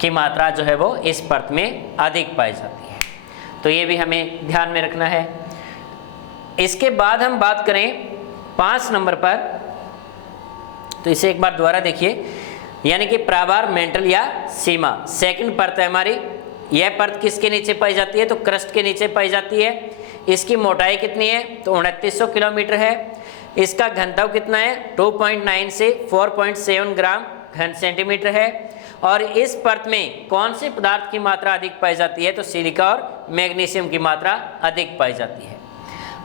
की मात्रा जो है वो इस परत में अधिक पाई जाती है। तो ये भी हमें ध्यान में रखना है। इसके बाद हम बात करें 5 नंबर पर, तो इसे एक बार दोबारा देखिए, यानी कि प्रावार, मेंटल या सीमा। सेकंड परत है हमारी। यह परत किसके नीचे पाई जाती है? तो क्रस्ट के नीचे पाई जाती है। इसकी मोटाई कितनी है? तो 2900 किलोमीटर है। इसका घनत्व कितना है? 2.9 से 4.7 ग्राम घन सेंटीमीटर है। और इस परत में कौन से पदार्थ की मात्रा अधिक पाई जाती है? तो सिलिका और मैग्नीशियम की मात्रा अधिक पाई जाती है।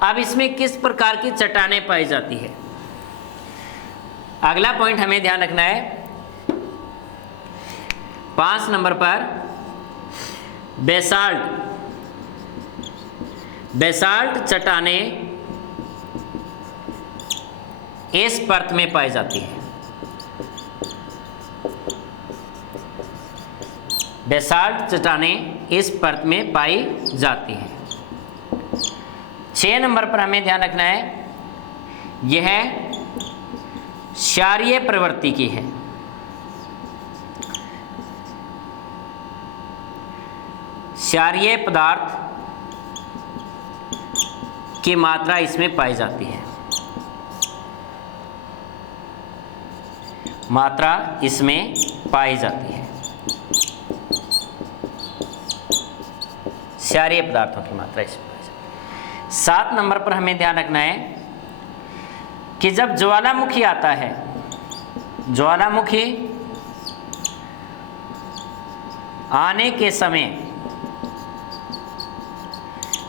अब इसमें किस प्रकार की चट्टानें पाई जाती है? अगला पॉइंट हमें ध्यान रखना है। 5 नंबर पर बेसाल्ट चट्टानें इस परत में पाई जाती है। बेसाल्ट चट्टानें इस परत में पाई जाती है। 6 नंबर पर हमें ध्यान रखना है, यह क्षारीय प्रवृत्ति की है। क्षारीय पदार्थ की मात्रा इसमें पाई जाती है। मात्रा इसमें पाई जाती है। क्षारीय पदार्थों की मात्रा इसमें पाई जाती है। 7 नंबर पर हमें ध्यान रखना है कि जब ज्वालामुखी आता है, ज्वालामुखी आने के समय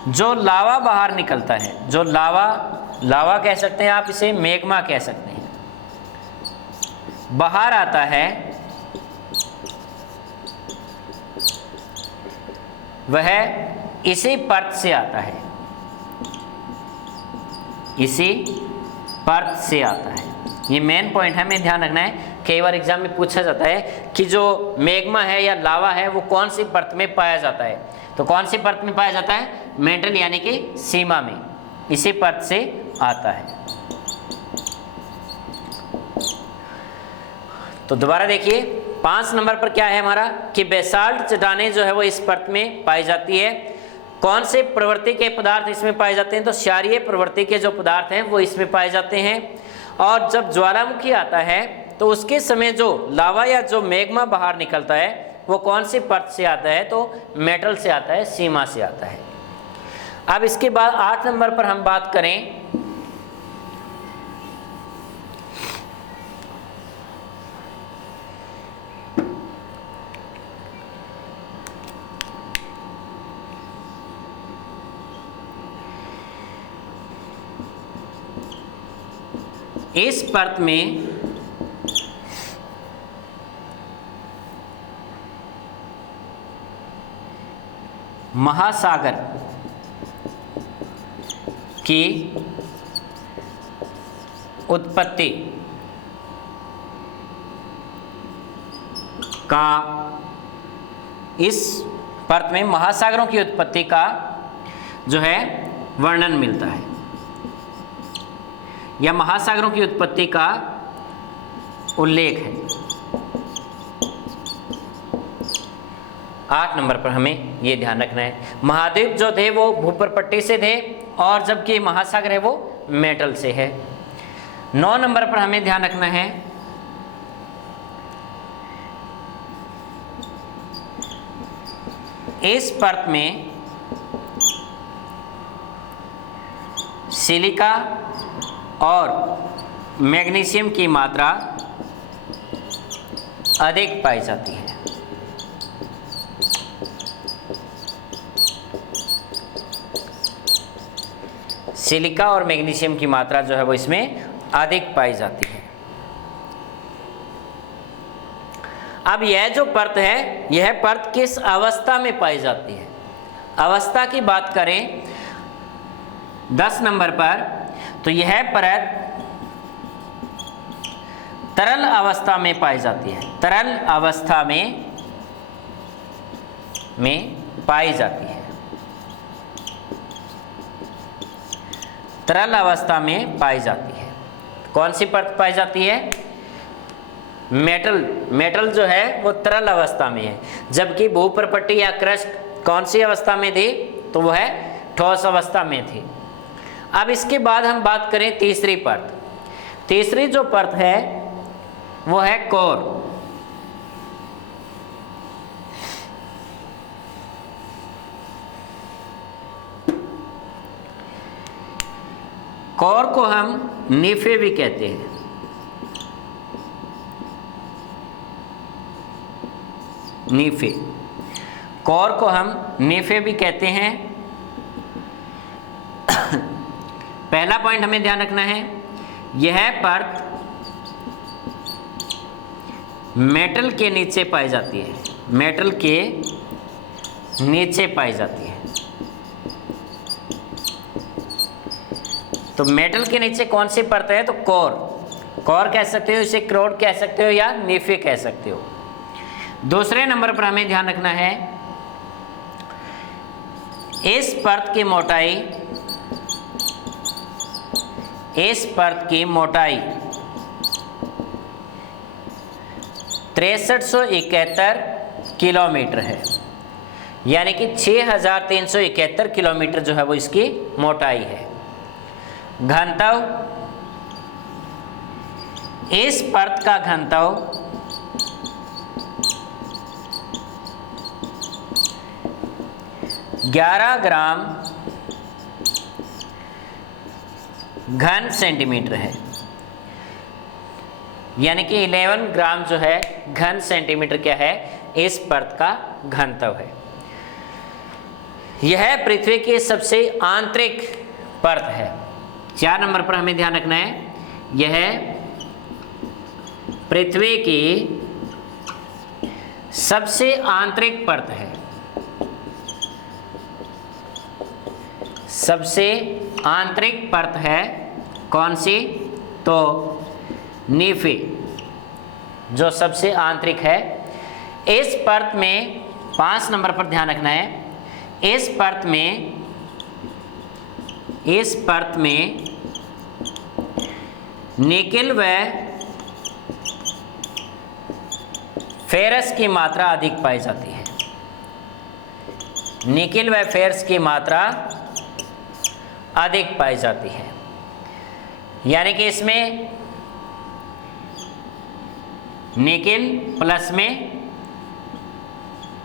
जो लावा बाहर निकलता है, जो लावा कह सकते हैं आप इसे, मैग्मा कह सकते हैं, बाहर आता है, वह इसी परत से आता है। इसी परत से आता है। ये मेन पॉइंट है, हमें ध्यान रखना है। कई बार एग्जाम में पूछा जाता है कि जो मैग्मा है या लावा है वो कौन सी परत में पाया जाता है? तो कौन सी परत में पाया जाता है? मेंटल यानी कि सीमा में, इसी परत से आता है। तो दोबारा देखिए 5 नंबर पर क्या है हमारा कि बेसाल्ट चट्टानें जो है वो इस परत में पाई जाती है। कौन से प्रवृत्ति के पदार्थ इसमें पाए जाते हैं? तो क्षारीय प्रवृत्ति के जो पदार्थ हैं वो इसमें पाए जाते हैं। और जब ज्वालामुखी आता है तो उसके समय जो लावा या जो मैग्मा बाहर निकलता है वो कौन सी परत से आता है? तो मेटल से आता है, सीमा से आता है। अब इसके बाद 8 नंबर पर हम बात करें इस परत में महासागर की उत्पत्ति का, इस परत में महासागरों की उत्पत्ति का जो है वर्णन मिलता है, या महासागरों की उत्पत्ति का उल्लेख है। 8 नंबर पर हमें ये ध्यान रखना है। महाद्वीप जो थे वो भूपर्पट्टी से थे और जबकि महासागर है वो मेटल से है। 9 नंबर पर हमें ध्यान रखना है इस परत में सिलिका और मैग्नीशियम की मात्रा अधिक पाई जाती है। सिलिका और मैग्नीशियम की मात्रा जो है वो इसमें अधिक पाई जाती है। अब यह जो परत है, यह परत किस अवस्था में पाई जाती है? अवस्था की बात करें 10 नंबर पर, तो यह परत तरल अवस्था में पाई जाती है। तरल अवस्था में पाई जाती है। तरल अवस्था में पाई जाती है। कौन सी परत पाई जाती है? मेटल जो है वो तरल अवस्था में है, जबकि भूपर्पट्टी या क्रस्ट कौन सी अवस्था में थी, तो वो है ठोस अवस्था में थी। अब इसके बाद हम बात करें तीसरी परत। तीसरी जो परत है वो है कोर। कोर को हम नीफे भी कहते हैं। नीफे, कोर को हम नीफे भी कहते हैं। पहला पॉइंट हमें ध्यान रखना है, यह परत मेटल के नीचे पाई जाती है, मेटल के नीचे पाई जाती है। तो मेटल के नीचे कौन सी परत है, तो कोर कह सकते हो, इसे क्रोड कह सकते हो या नीफे कह सकते हो। दूसरे नंबर पर हमें ध्यान रखना है, इस परत की मोटाई 6371 किलोमीटर है, यानी कि 6371 किलोमीटर जो है वो इसकी मोटाई है। घनत्व, इस परत का घनत्व 11 ग्राम घन सेंटीमीटर है, यानी कि 11 ग्राम जो है घन सेंटीमीटर क्या है, इस परत का घनत्व है। यह पृथ्वी की सबसे आंतरिक परत है। 4 नंबर पर हमें ध्यान रखना है, यह पृथ्वी की सबसे आंतरिक परत है। सबसे आंतरिक परत है कौन सी, तो नीफे, जो सबसे आंतरिक है। इस परत में 5 नंबर पर ध्यान रखना है, इस परत में निकेल व फेरस की मात्रा अधिक पाई जाती है। निकेल व फेरस की मात्रा अधिक पाई जाती है, यानी कि इसमें निकेल प्लस में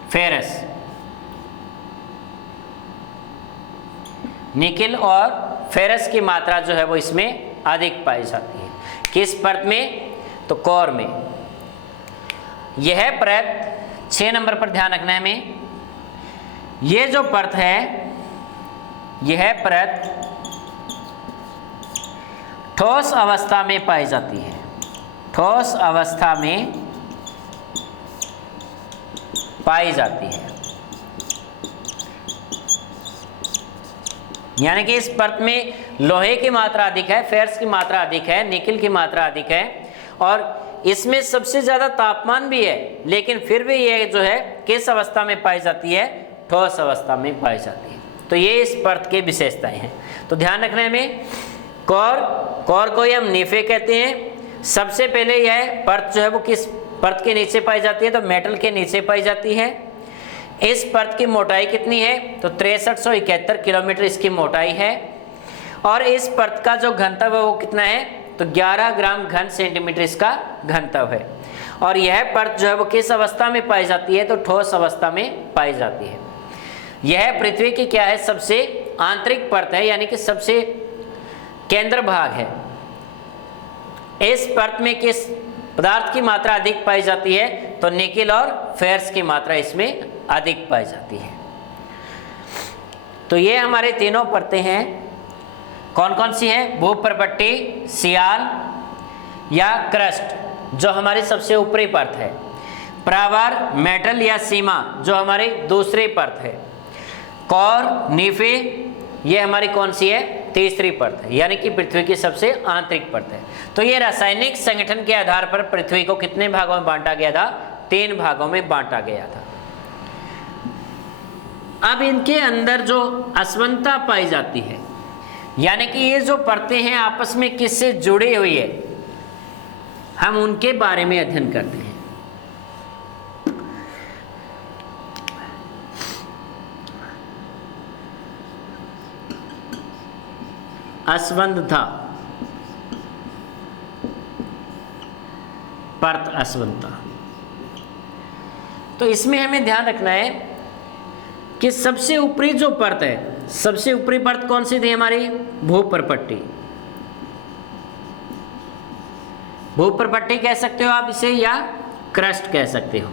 फेरस, निकेल और फेरस की मात्रा जो है वो इसमें अधिक पाई जाती है। किस परत में, तो कोर में। यह परत 6 नंबर पर ध्यान रखना है हमें, ये जो परत है, यह परत ठोस अवस्था में पाई जाती है। ठोस अवस्था में पाई जाती है, यानी कि इस परत में लोहे की मात्रा अधिक है, फेरस की मात्रा अधिक है, निकेल की मात्रा अधिक है, और इसमें सबसे ज़्यादा तापमान भी है, लेकिन फिर भी ये जो है किस अवस्था में पाई जाती है, ठोस अवस्था में पाई जाती है। तो ये इस परत की विशेषताएं हैं। तो ध्यान रखना है हमें, कोर को हम नीफे कहते हैं। सबसे पहले यह परत जो है वो किस परत के नीचे पाई जाती है, तो मेटल के नीचे पाई जाती है। इस परत की मोटाई कितनी है, तो 6371 किलोमीटर इसकी मोटाई है, और इस परत का जो घनत्व है वो कितना है, तो 11 ग्राम घन सेंटीमीटर इसका घनत्व है। और यह परत जो है वो किस अवस्था में पाई जाती है, तो ठोस अवस्था में पाई जाती है। यह पृथ्वी की क्या है, सबसे आंतरिक परत है, यानी कि सबसे केंद्र भाग है। इस परत में किस पदार्थ की मात्रा अधिक पाई जाती है, तो निकेल और फेरस की मात्रा इसमें अधिक पाई जाती है। तो ये हमारे तीनों परतें हैं। कौन कौन सी हैं, भूपर्पट्टी, सियाल या क्रस्ट जो हमारी सबसे ऊपरी परत है, प्रावार, मेटल या सीमा जो हमारी दूसरी परत है, कोर, नीफे ये हमारी कौन सी है, तीसरी परत है, यानी कि पृथ्वी की सबसे आंतरिक परत है। तो ये रासायनिक संगठन के आधार पर पृथ्वी को कितने भागों में बांटा गया था, 3 भागों में बांटा गया था। अब इनके अंदर जो असमानता पाई जाती है, यानी कि ये जो परतें हैं आपस में किससे जुड़ी हुई है, हम उनके बारे में अध्ययन करते हैं। असंबद्धता, परत असंबद्धता। तो इसमें हमें ध्यान रखना है कि सबसे ऊपरी जो परत है, सबसे ऊपरी परत कौन सी थी हमारी? भूप्रपट्टी। भूप्रपट्टी कह सकते हो आप इसे, या क्रस्ट कह सकते हो।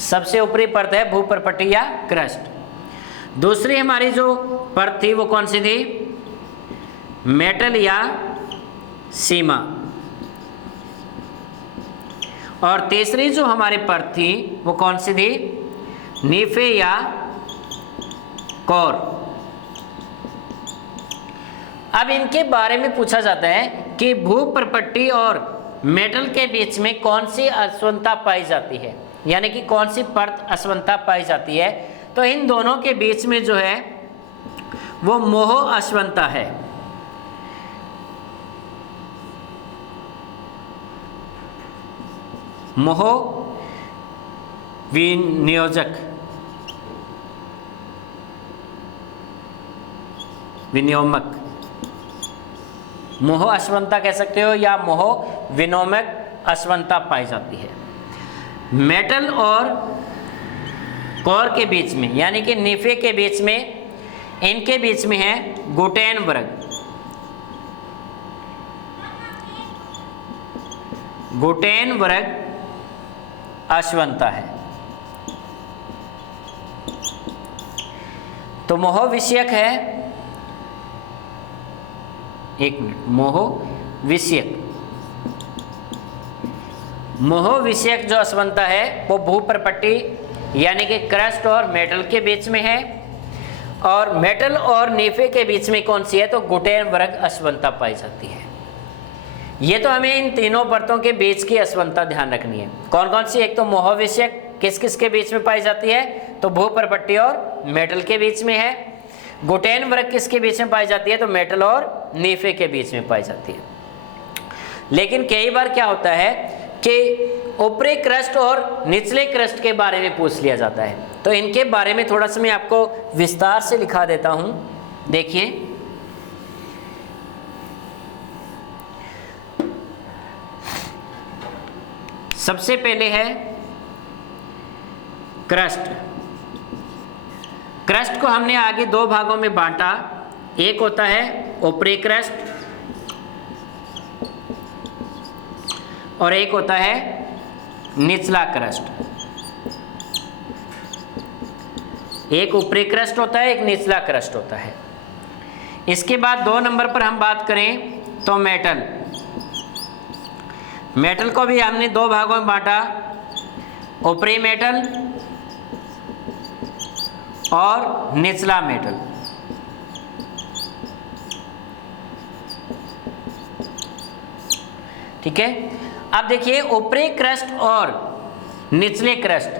सबसे ऊपरी परत है भूप्रपट्टी या क्रस्ट। दूसरी हमारी जो परत थी वो कौन सी थी? मेटल या सीमा। और तीसरी जो हमारी परत थी वो कौन सी थी? नीफे या कोर। अब इनके बारे में पूछा जाता है कि भूप्रपट्टी और मेटल के बीच में कौन सी असमानता पाई जाती है, यानी कि कौन सी परत असमानता पाई जाती है। तो इन दोनों के बीच में जो है वो मोह असमानता है। मोह विनियोजक, विनियामक, मोह असमानता कह सकते हो या मोह विनियामक असमानता पाई जाती है। मेटल और कोर के बीच में, यानी कि नीफे के बीच में, इनके बीच में है गुटेनबर्ग। गुटेनबर्ग असमानता है। तो मोह विषयक है, एक मिनट, मोह विषयक, मोह विषयक जो असमानता है वो भूप्रपट्टी यानी कि क्रस्ट और मेटल के बीच में है, और मेटल और नीफे के बीच में कौन सी है? तो गुटेनबर्ग असमानता पाई जाती है। ये तो हमें इन तीनों परतों के बीच की असमानता ध्यान रखनी है। कौन कौन सी? एक तो मोह विषयक किस किस के बीच में पाई जाती है? तो भूप्रपट्टी और मेटल के बीच में है। गुटेनबर्ग किसके बीच में पाई जाती है? तो मेटल और नीफे के बीच में पाई जाती है। लेकिन कई बार क्या होता है कि ऊपरी क्रस्ट और निचले क्रस्ट के बारे में पूछ लिया जाता है, तो इनके बारे में थोड़ा सा मैं आपको विस्तार से लिखा देता हूं। देखिए, सबसे पहले है क्रस्ट। क्रस्ट को हमने आगे दो भागों में बांटा। एक होता है ऊपरी क्रस्ट और एक होता है निचला क्रस्ट। एक ऊपरी क्रस्ट होता है, एक निचला क्रस्ट होता है। इसके बाद 2 नंबर पर हम बात करें तो मेटल। मेटल को भी हमने 2 भागों में बांटा, ऊपरी मेटल और निचला मेटल। ठीक है। अब देखिए, ऊपरी क्रस्ट और निचले क्रस्ट,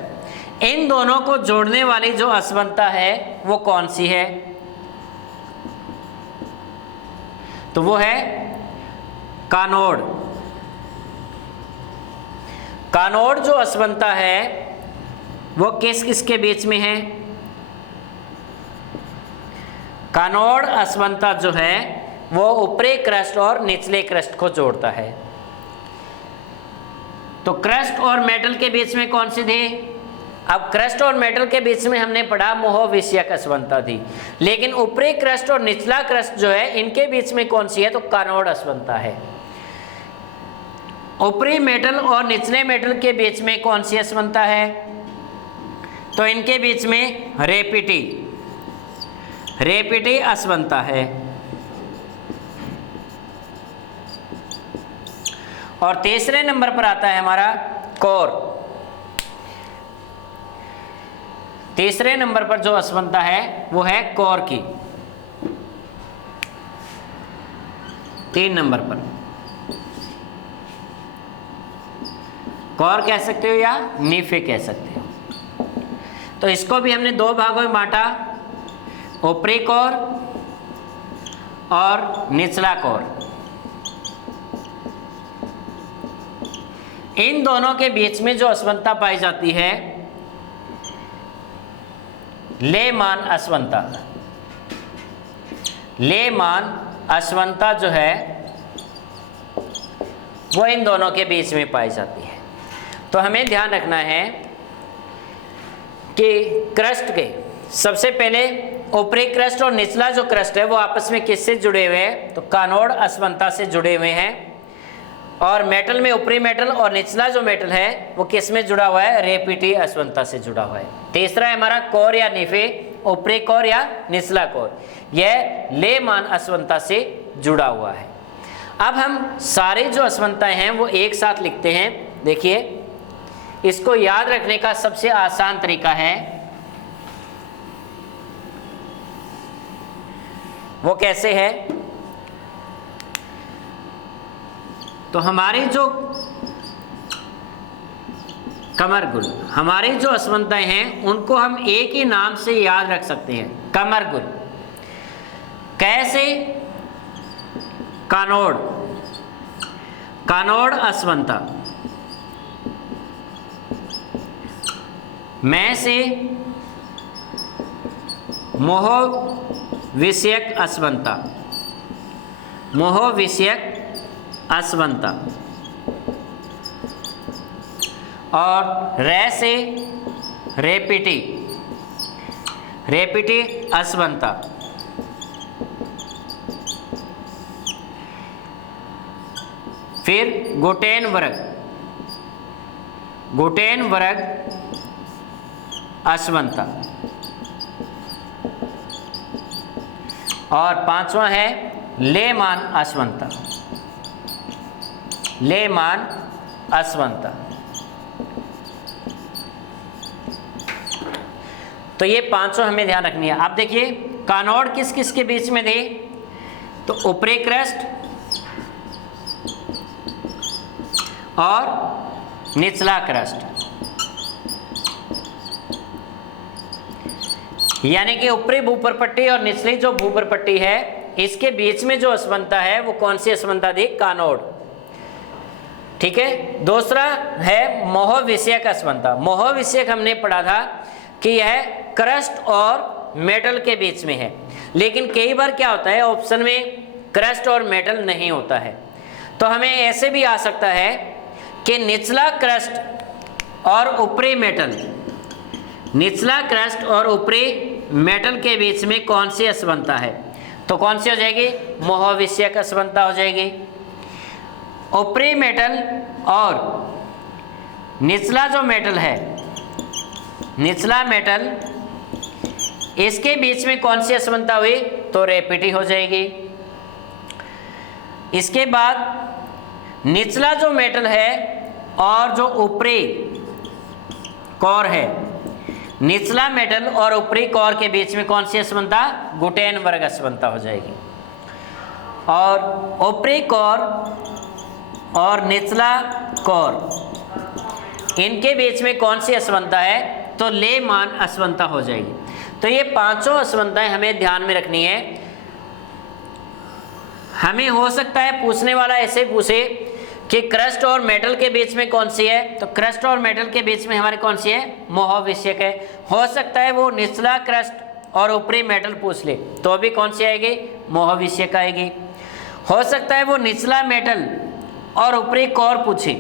इन दोनों को जोड़ने वाली जो असमानता है वो कौन सी है? तो वो है कानोड। कानोड जो असमानता है वो किस किस के बीच में है? कानोड असमानता जो है वो ऊपरी क्रस्ट और निचले क्रस्ट को जोड़ता है। तो क्रस्ट और मेटल के बीच में कौन सी थी? अब क्रस्ट और मेटल के बीच में हमने पढ़ा मोह विषयक असमानता थी, लेकिन ऊपरी क्रस्ट और निचला क्रस्ट जो है इनके बीच में कौन सी है? तो कानोड असमानता है। ऊपरी मेटल और निचले मेटल के बीच में कौन सी असमानता है? तो इनके बीच में रेपिटी, रेपिटी असमानता है। और तीसरे नंबर पर आता है हमारा कोर। तीसरे नंबर पर जो असमानता है वो है कोर की। 3 नंबर पर कोर कह सकते हो या नीफे कह सकते हो। तो इसको भी हमने 2 भागों में बांटा, ऊपरी कोर और निचला कोर। इन दोनों के बीच में जो असमानता पाई जाती है, लेमान असमानता, लेमान असमानता जो है वो इन दोनों के बीच में पाई जाती है। तो हमें ध्यान रखना है कि क्रस्ट के सबसे पहले ऊपरी क्रस्ट और निचला जो क्रस्ट है वो आपस में किससे जुड़े हुए हैं, तो कानोड असमानता से जुड़े हुए हैं। और मेटल में ऊपरी मेटल और निचला जो मेटल है वो किस में जुड़ा हुआ है, रेपिटी असमानता से जुड़ा हुआ है। तीसरा है हमारा कोर या निफे, ऊपरी कोर या निचला कोर, यह लेमान असमानता से जुड़ा हुआ है। अब हम सारे जो असमानताएं हैं वो एक साथ लिखते हैं। देखिए, इसको याद रखने का सबसे आसान तरीका है, वो कैसे है, तो हमारी जो कमरगुल, हमारी जो असमानताएं हैं उनको हम एक ही नाम से याद रख सकते हैं, कमरगुल। कैसे, कानोड, कानोड असमानता, में से मोह विषयक असमानता, मोह विषयक असमानता, और रे से रेपिटी, रेपिटी असमानता, फिर गुटेन वर्ग, गुटेन वर्ग असमानता, और पांचवा है लेमान असमानता, लेमान असमानता। तो ये पांचों हमें ध्यान रखनी है। आप देखिए कानोड किस किस के बीच में थे, तो ऊपरी क्रस्ट और निचला क्रस्ट, यानी कि ऊपरी भूपरपट्टी और निचली जो भूपरपट्टी है इसके बीच में जो असमानता है वो कौन सी असमानता थी, कानोड। ठीक है। दूसरा है मोह विषयक असमानता। मोह विषयक हमने पढ़ा था कि यह क्रस्ट और मेटल के बीच में है, लेकिन कई बार क्या होता है ऑप्शन में क्रस्ट और मेटल नहीं होता है, तो हमें ऐसे भी आ सकता है कि निचला क्रस्ट और ऊपरी मेटल, निचला क्रस्ट और ऊपरी मेटल के बीच में कौन सी असमानता है, तो कौन सी हो जाएगी, मोह विषयक असमानता हो जाएगी। ऊपरी मेटल और निचला जो मेटल है, निचला मेटल, इसके बीच में कौन सी असमानता हुई, तो रेपिटी हो जाएगी। इसके बाद निचला जो मेटल है और जो ऊपरी कोर है, निचला मेटल और ऊपरी कोर के बीच में कौन सी असमानता, गुटेन वर्ग असमानता हो जाएगी। और ऊपरी कोर और निचला कोर, इनके बीच में कौन सी असमानता है, तो लेमान असमानता हो जाएगी। तो ये पांचों असमानताएं हमें ध्यान में रखनी है। हमें हो सकता है पूछने वाला ऐसे पूछे कि क्रस्ट और मेटल के बीच में कौन सी है, तो क्रस्ट और मेटल के बीच में हमारे कौन सी है, मोह विषयक है। हो सकता है वो निचला क्रस्ट और ऊपरी मेटल पूछ ले तो भी कौन सी आएगी, मोह विषयक आएगी। हो सकता है वो निचला मेटल और ऊपरी कोर पूछे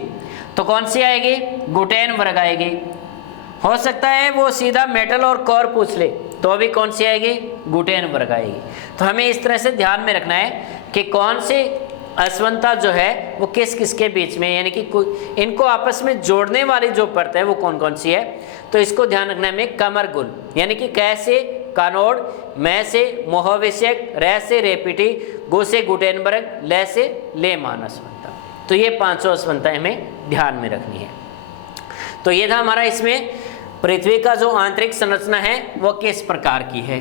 तो कौन सी आएगी, गुटेन वर्ग आएगी। हो सकता है वो सीधा मेटल और कोर पूछ ले तो भी कौन सी आएगी, गुटेन वर्ग आएगी। तो हमें इस तरह से ध्यान में रखना है कि कौन सी असमानता जो है वो किस किस के बीच में, यानी कि इनको आपस में जोड़ने वाली जो परत है वो कौन कौन सी है। तो इसको ध्यान रखना है हमें, कमरगुल यानी कि कैसे कानोड, मैं से मोह विषयक, रे से रेपिटी, गु से गुटेनबर्ग, ले से लेमान असमानता। तो ये पांचों असमानताएं हमें ध्यान में रखनी है। तो ये था हमारा इसमें पृथ्वी का जो आंतरिक संरचना है वो किस प्रकार की है।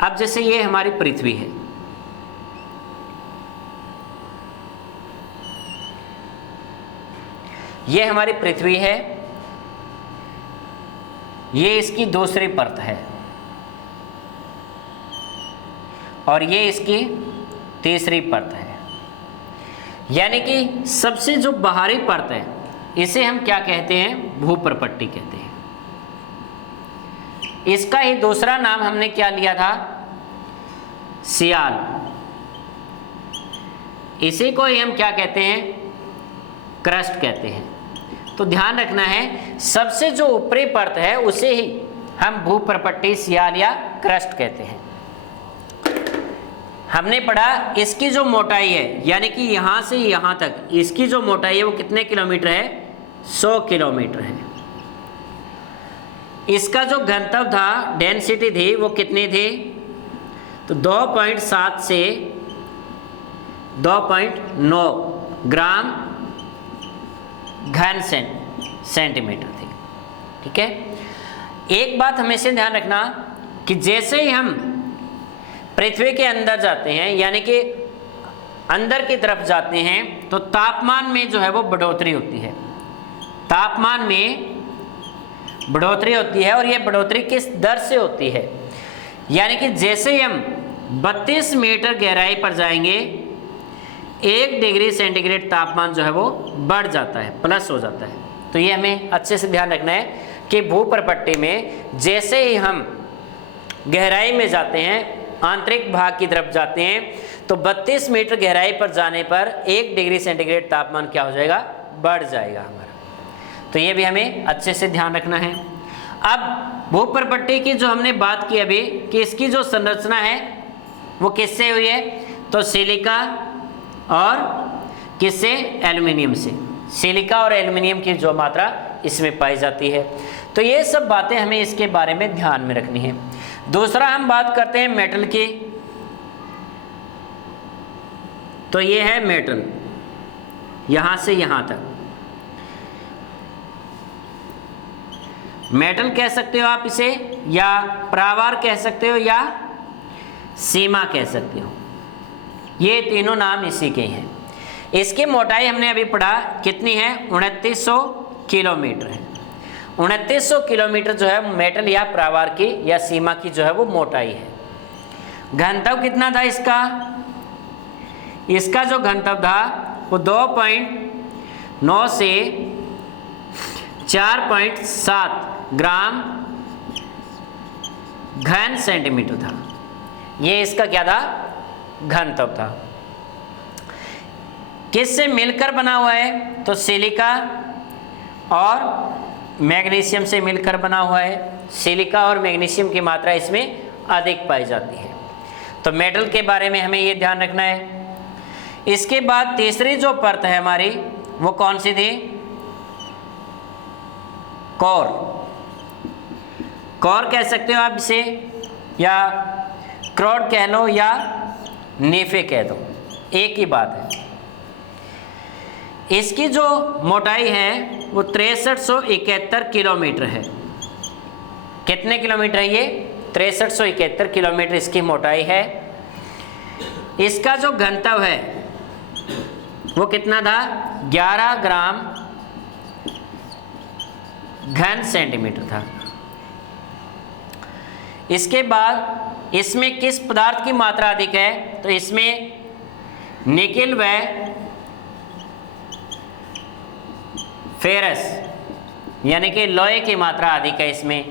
अब जैसे ये हमारी पृथ्वी है, ये हमारी पृथ्वी है, ये इसकी दूसरी परत है। और ये इसकी तीसरी परत है। यानी कि सबसे जो बाहरी परत है इसे हम क्या कहते हैं, भूप्रपट्टी कहते हैं। इसका ही दूसरा नाम हमने क्या लिया था, सियाल। इसी को ही हम क्या कहते हैं, क्रस्ट कहते हैं। तो ध्यान रखना है, सबसे जो ऊपरी परत है उसे ही हम भूप्रपट्टी, सियाल या क्रस्ट कहते हैं। हमने पढ़ा इसकी जो मोटाई है, यानी कि यहाँ से यहाँ तक इसकी जो मोटाई है वो कितने किलोमीटर है, 100 किलोमीटर है। इसका जो घनत्व था, डेंसिटी थी, वो कितनी थी, तो 2.7 से 2.9 ग्राम घन सेंटीमीटर थी। ठीक है। एक बात हमेशा ध्यान रखना कि जैसे ही हम पृथ्वी के अंदर जाते हैं, यानी कि अंदर की तरफ जाते हैं, तो तापमान में जो है वो बढ़ोतरी होती है। तापमान में बढ़ोतरी होती है, और ये बढ़ोतरी किस दर से होती है, यानी कि जैसे ही हम 32 मीटर गहराई पर जाएंगे, 1 डिग्री सेंटीग्रेड तापमान जो है वो बढ़ जाता है, प्लस हो जाता है। तो ये हमें अच्छे से ध्यान रखना है कि भूप्रपट्टी में जैसे ही हम गहराई में जाते हैं, आंतरिक भाग की तरफ जाते हैं, तो 32 मीटर गहराई पर जाने पर 1 डिग्री सेंटीग्रेड तापमान क्या हो जाएगा, बढ़ जाएगा हमारा। तो ये भी हमें अच्छे से ध्यान रखना है। अब भूप्रपट्टी की जो हमने बात की अभी कि इसकी जो संरचना है वो किससे हुई है, तो सिलिका और किससे, एल्युमिनियम से। सिलिका और एल्युमिनियम की जो मात्रा इसमें पाई जाती है। तो ये सब बातें हमें इसके बारे में ध्यान में रखनी है। दूसरा हम बात करते हैं मेटल की। तो ये है मेटल, यहां से यहां तक। मेटल कह सकते हो आप इसे, या प्रावार कह सकते हो, या सीमा कह सकते हो। ये तीनों नाम इसी के हैं। इसकी मोटाई हमने अभी पढ़ा कितनी है, 2900 किलोमीटर है। 2900 किलोमीटर जो है मेटल या प्रावार की या सीमा की जो है वो मोटाई है। घनत्व कितना था इसका, इसका जो घनत्व था वो 2.9 से 4.7 ग्राम घन सेंटीमीटर था। ये इसका क्या था, घनत्व था। किससे मिलकर बना हुआ है, तो सिलिका और मैग्नीशियम से मिलकर बना हुआ है। सिलिका और मैग्नीशियम की मात्रा इसमें अधिक पाई जाती है। तो मेटल के बारे में हमें ये ध्यान रखना है। इसके बाद तीसरी जो परत है हमारी वो कौन सी थी, कोर। कोर कह सकते हो आप इसे, या क्रोड कह लो, या नीफे कह दो, एक ही बात है। इसकी जो मोटाई है वो 6371 किलोमीटर है। कितने किलोमीटर है ये, 6371 किलोमीटर इसकी मोटाई है। इसका जो घनत्व है वो कितना था, 11 ग्राम घन सेंटीमीटर था। इसके बाद इसमें किस पदार्थ की मात्रा अधिक है, तो इसमें निकेल व फेरस यानी कि लोहे की मात्रा अधिक है इसमें।